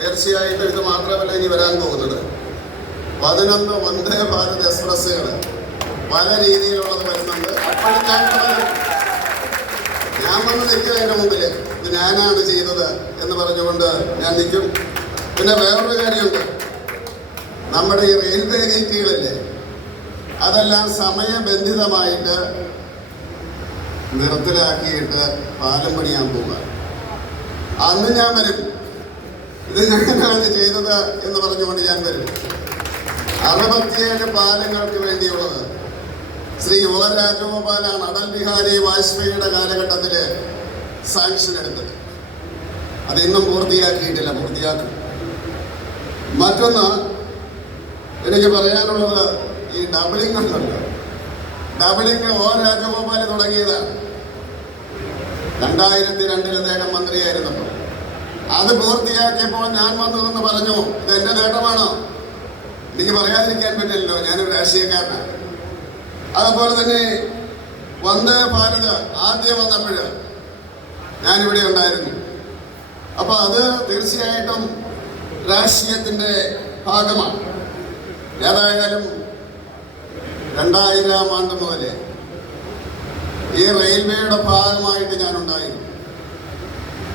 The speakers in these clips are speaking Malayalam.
തീർച്ചയായിട്ടും ഇത് മാത്രമല്ല ഇനി വരാൻ പോകുന്നത്. 11 വന്ദേ ഭാരത് എക്സ്പ്രസ്സുകൾ പല രീതിയിലുള്ളത് വരുന്നുണ്ട്. അപ്പോഴും ഞാൻ വന്ന് നിൽക്കും എൻ്റെ മുമ്പിൽ, ഇത് ഞാനാണ് ചെയ്തത് എന്ന് പറഞ്ഞുകൊണ്ട് ഞാൻ നിൽക്കും. പിന്നെ വേറൊരു കാര്യമുണ്ട്, നമ്മുടെ ഈ റെയിൽവേ ഗേറ്റുകളില്ലേ, അതെല്ലാം സമയബന്ധിതമായിട്ട് നിർത്തലാക്കിയിട്ട് പാലം പണിയാൻ പോവുക. അന്ന് ഞാൻ വരും, ഇത് ഞാനാണ് ചെയ്തത് എന്ന് പറഞ്ഞുകൊണ്ട് ഞാൻ വരും. 67 പാലങ്ങൾക്ക് വേണ്ടിയുള്ളത് ശ്രീ ഒ രാജഗോപാലാണ് അടൽ ബിഹാരി വാജ്പേയിയുടെ കാലഘട്ടത്തിൽ സാങ്ഷൻ എടുത്തത്. അത് ഇന്നും പൂർത്തിയാക്കിയിട്ടില്ല, പൂർത്തിയാക്കും. മറ്റൊന്ന് എനിക്ക് പറയാനുള്ളത്, ഈ ഡബിളിംഗ് ഉണ്ടല്ലോ, ഡബിളിംഗ് ഒ രാജഗോപാൽ തുടങ്ങിയതാണ്. 2002 അദ്ദേഹം മന്ത്രിയായിരുന്നപ്പോൾ അത് പൂർത്തിയാക്കിയപ്പോൾ ഞാൻ വന്നതെന്ന് പറഞ്ഞു, ഇത് എൻ്റെ നേട്ടമാണോ? എനിക്ക് പറയാതിരിക്കാൻ പറ്റില്ലല്ലോ, ഞാനൊരു രാഷ്ട്രീയക്കാരനാണ്. അതുപോലെ തന്നെ വന്ദേ ഭാരത് ആദ്യം വന്നപ്പോൾ ഞാനിവിടെ ഉണ്ടായിരുന്നു. അപ്പോൾ അത് തീർച്ചയായിട്ടും രാഷ്ട്രീയത്തിൻ്റെ ഭാഗമാണ്. ഏതായാലും 2000 ആണ്ട് മുതൽ ഈ റെയിൽവേയുടെ ഭാഗമായിട്ട് ഞാനുണ്ടായിരുന്നു.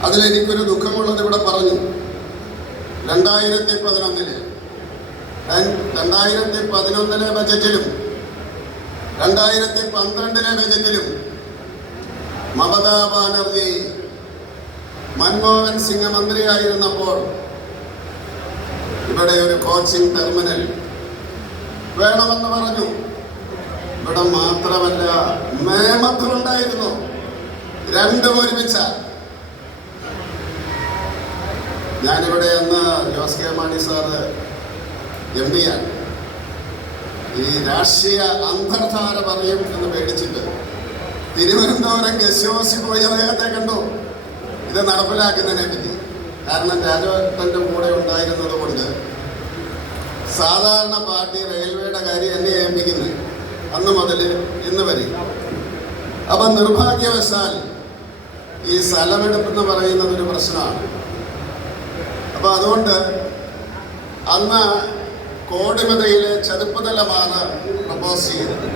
അതിലെനിക്കൊരു ദുഃഖമുള്ളത് ഇവിടെ പറഞ്ഞു. 2011 ബജറ്റിലും 2012 ബജറ്റിലും മമതാ ബാനർജി മൻമോഹൻ സിംഗ് മന്ത്രിയായിരുന്നപ്പോൾ ഇവിടെ ഒരു കോച്ചിങ് ടെർമിനൽ വേണമെന്ന് പറഞ്ഞു. ഇവിടെ മാത്രമല്ല, മേമത്തിലുണ്ടായിരുന്നു, രണ്ടും ഒരുമിച്ച. ഞാനിവിടെ അന്ന് Jose K Mani sir MP ആണ്. ഈ രാഷ്ട്രീയ അന്തർധാര പറയും എന്ന് പേടിച്ചിട്ട് തിരുവനന്തപുരം ഗസ്റ്റ് ഹൗസിൽ പോയി അദ്ദേഹത്തെ കണ്ടു ഇത് നടപ്പിലാക്കുന്നതിനെ പറ്റി. കാരണം രാജേട്ടൻ്റെ കൂടെ ഉണ്ടായിരുന്നത് കൊണ്ട് സാധാരണ പാർട്ടി റെയിൽവേയുടെ കാര്യം എന്നെ ഏൽപ്പിക്കുന്നത് അന്ന് മുതൽ ഇന്ന് വരെ. അപ്പം നിർഭാഗ്യവശാൽ ഈ സ്ഥലമെടുപ്പെന്ന് പറയുന്നത് ഒരു പ്രശ്നമാണ്. അപ്പം അതുകൊണ്ട് അന്ന് കോടിമതയിലെ ചതുപ്പുതലമാണ് പ്രപ്പോസ് ചെയ്തത്.